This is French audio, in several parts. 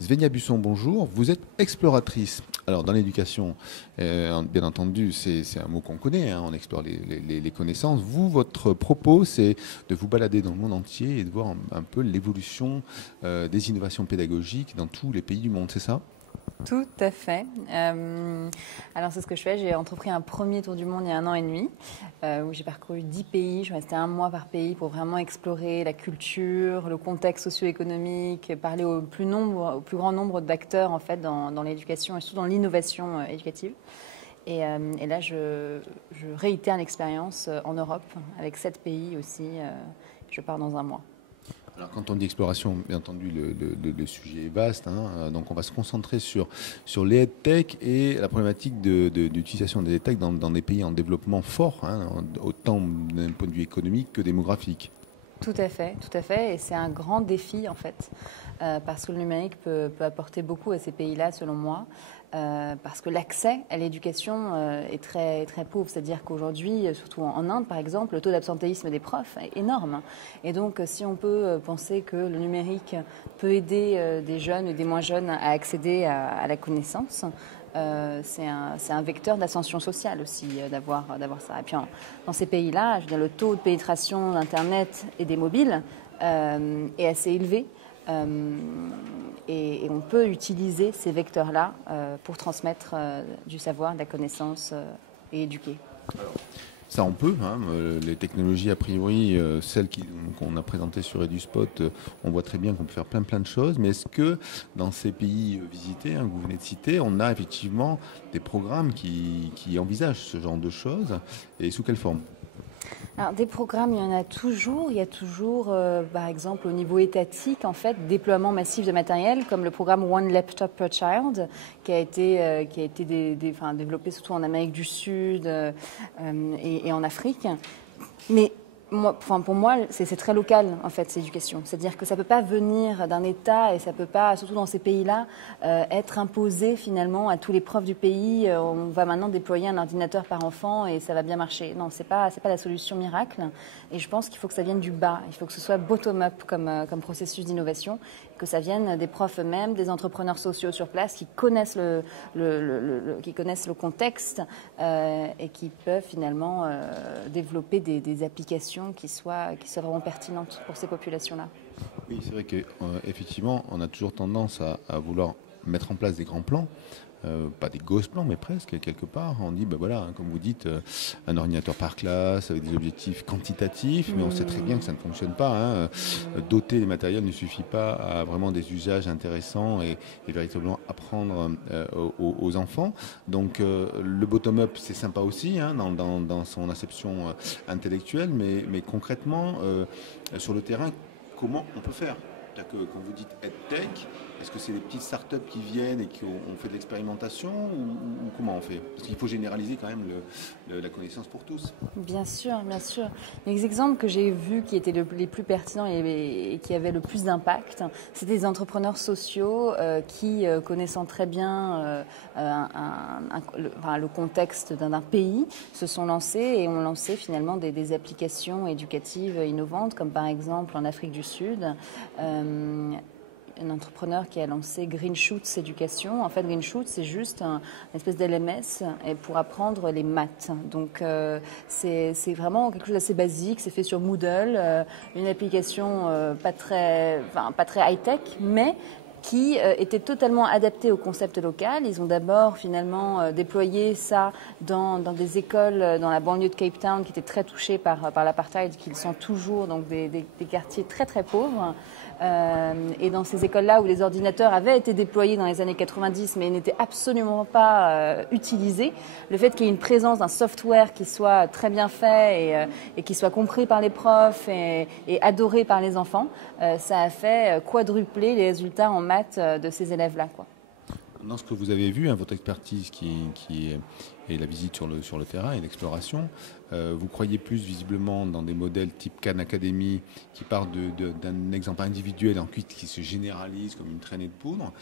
Svenia Busson, bonjour. Vous êtes exploratrice. Alors, dans l'éducation, bien entendu, c'est un mot qu'on connaît, hein, on explore les connaissances. Vous, votre propos, c'est de vous balader dans le monde entier et de voir un peu l'évolution des innovations pédagogiques dans tous les pays du monde, c'est ça? Tout à fait. Alors c'est ce que je fais. J'ai entrepris un premier tour du monde il y a 1 an et demi, où j'ai parcouru 10 pays. Je suis restée 1 mois par pays pour vraiment explorer la culture, le contexte socio-économique, parler au plus grand nombre d'acteurs en fait dans l'éducation et surtout dans l'innovation éducative. Et là, je réitère l'expérience en Europe avec 7 pays aussi. Je pars dans 1 mois. Alors, quand on dit exploration, bien entendu, le sujet est vaste, hein, donc on va se concentrer sur les EdTech et la problématique d'utilisation des EdTech dans des pays en développement fort, hein, autant d'un point de vue économique que démographique. Tout à fait, tout à fait. Et c'est un grand défi, en fait, parce que le numérique peut apporter beaucoup à ces pays-là, selon moi, parce que l'accès à l'éducation est très, très pauvre. C'est-à-dire qu'aujourd'hui, surtout en Inde, par exemple, le taux d'absentéisme des profs est énorme. Et donc, si on peut penser que le numérique peut aider des jeunes et des moins jeunes à accéder à la connaissance, c'est un vecteur d'ascension sociale aussi d'avoir ça. Et puis dans ces pays-là, je veux dire, le taux de pénétration d'Internet et des mobiles est assez élevé. Et on peut utiliser ces vecteurs-là pour transmettre du savoir, de la connaissance et éduquer. Ça, on peut, hein, les technologies, a priori, celles qu'on a présentées sur EduSpot, on voit très bien qu'on peut faire plein de choses. Mais est-ce que dans ces pays visités, hein, que vous venez de citer, on a effectivement des programmes qui envisagent ce genre de choses et sous quelle forme? Alors, des programmes, il y en a toujours. Il y a toujours, par exemple, au niveau étatique, en fait, déploiement massif de matériel, comme le programme One Laptop per Child, qui a été développé surtout en Amérique du Sud et en Afrique. Mais pour moi, c'est très local, en fait, cette éducation. C'est-à-dire que ça ne peut pas venir d'un État et ça ne peut pas, surtout dans ces pays-là, être imposé finalement à tous les profs du pays. On va maintenant déployer un ordinateur par enfant et ça va bien marcher. Non, c'est pas la solution miracle. Et je pense qu'il faut que ça vienne du bas. Il faut que ce soit bottom-up comme processus d'innovation, que ça vienne des profs eux-mêmes, des entrepreneurs sociaux sur place qui connaissent qui connaissent le contexte et qui peuvent finalement développer des applications qui soient vraiment pertinentes pour ces populations-là. Oui, c'est vrai qu'effectivement, on a toujours tendance à vouloir mettre en place des grands plans. Pas des ghost plans, mais presque, quelque part. On dit, ben voilà, hein, comme vous dites, un ordinateur par classe, avec des objectifs quantitatifs, mais on sait très bien que ça ne fonctionne pas. Hein. Doter les matériels ne suffit pas à vraiment des usages intéressants et véritablement apprendre aux enfants. Donc, le bottom-up, c'est sympa aussi, hein, dans son acception intellectuelle, mais concrètement, sur le terrain, comment on peut faire? C'est-à-dire que quand vous dites EdTech, est-ce que c'est des petites startups qui viennent et qui ont fait de l'expérimentation ou comment on fait? Parce qu'il faut généraliser quand même la connaissance pour tous. Bien sûr, bien sûr. Les exemples que j'ai vus qui étaient les plus pertinents et qui avaient le plus d'impact, c'était des entrepreneurs sociaux qui, connaissant très bien le contexte d'un pays, se sont lancés et ont lancé finalement des applications éducatives innovantes, comme par exemple en Afrique du Sud. Un entrepreneur qui a lancé Green Shoots Éducation. En fait, Green Shoots, c'est juste une espèce d'LMS pour apprendre les maths. Donc, c'est vraiment quelque chose d'assez basique. C'est fait sur Moodle, une application pas très high-tech, mais qui était totalement adapté au concept local. Ils ont d'abord finalement déployé ça dans des écoles dans la banlieue de Cape Town qui étaient très touchées par l'apartheid, qui sont toujours donc des quartiers très très pauvres. Et dans ces écoles-là où les ordinateurs avaient été déployés dans les années 90 mais n'étaient absolument pas utilisés, le fait qu'il y ait une présence d'un software qui soit très bien fait et qui soit compris par les profs et adoré par les enfants, ça a fait quadrupler les résultats en maths de ces élèves-là, quoi. Dans ce que vous avez vu, hein, votre expertise et la visite sur le terrain et l'exploration, vous croyez plus visiblement dans des modèles type Khan Academy qui partent d'un exemple individuel et ensuite qui se généralise comme une traînée de poudre,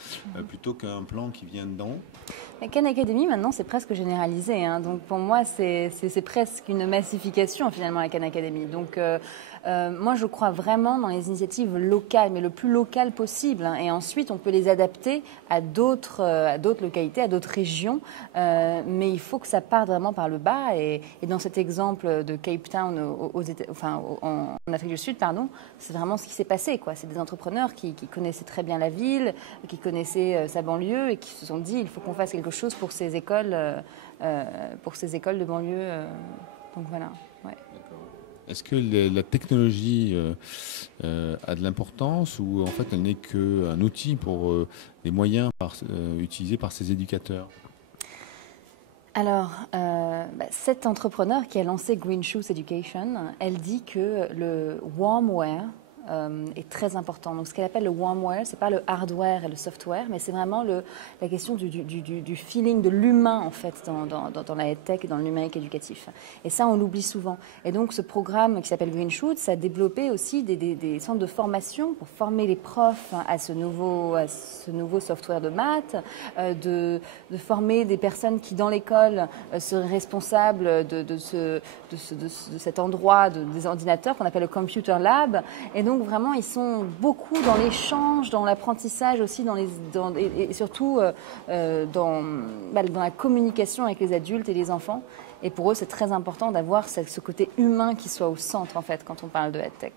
plutôt qu'un plan qui vient d'en haut? La Khan Academy, maintenant, c'est presque généralisé. Hein. Donc, pour moi, c'est presque une massification, finalement, la Khan Academy. Donc, Moi, je crois vraiment dans les initiatives locales, mais le plus local possible. Et ensuite, on peut les adapter à d'autres localités, à d'autres régions. Mais il faut que ça parte vraiment par le bas. Et dans cet exemple de Cape Town, en Afrique du Sud, c'est vraiment ce qui s'est passé, quoi. C'est des entrepreneurs qui connaissaient très bien la ville, qui connaissaient sa banlieue et qui se sont dit il faut qu'on fasse quelque chose pour ces écoles de banlieue. Donc voilà. Ouais. Est-ce que la technologie a de l'importance ou en fait elle n'est qu'un outil pour les moyens utilisés par ces éducateurs? Alors, cette entrepreneur qui a lancé Green Shoes Education, elle dit que le warmware est très important. Donc, ce qu'elle appelle le warmware, c'est pas le hardware et le software, mais c'est vraiment la question du feeling de l'humain en fait dans la EdTech et dans le numérique éducatif. Et ça, on l'oublie souvent. Et donc, ce programme qui s'appelle Green Shoes, ça a développé aussi des centres de formation pour former les profs à ce nouveau software de maths, de former des personnes qui dans l'école seraient responsables de cet endroit des ordinateurs qu'on appelle le Computer Lab. Et donc vraiment, ils sont beaucoup dans l'échange, dans l'apprentissage aussi, et surtout dans la communication avec les adultes et les enfants. Et pour eux, c'est très important d'avoir ce côté humain qui soit au centre, en fait, quand on parle de EdTech.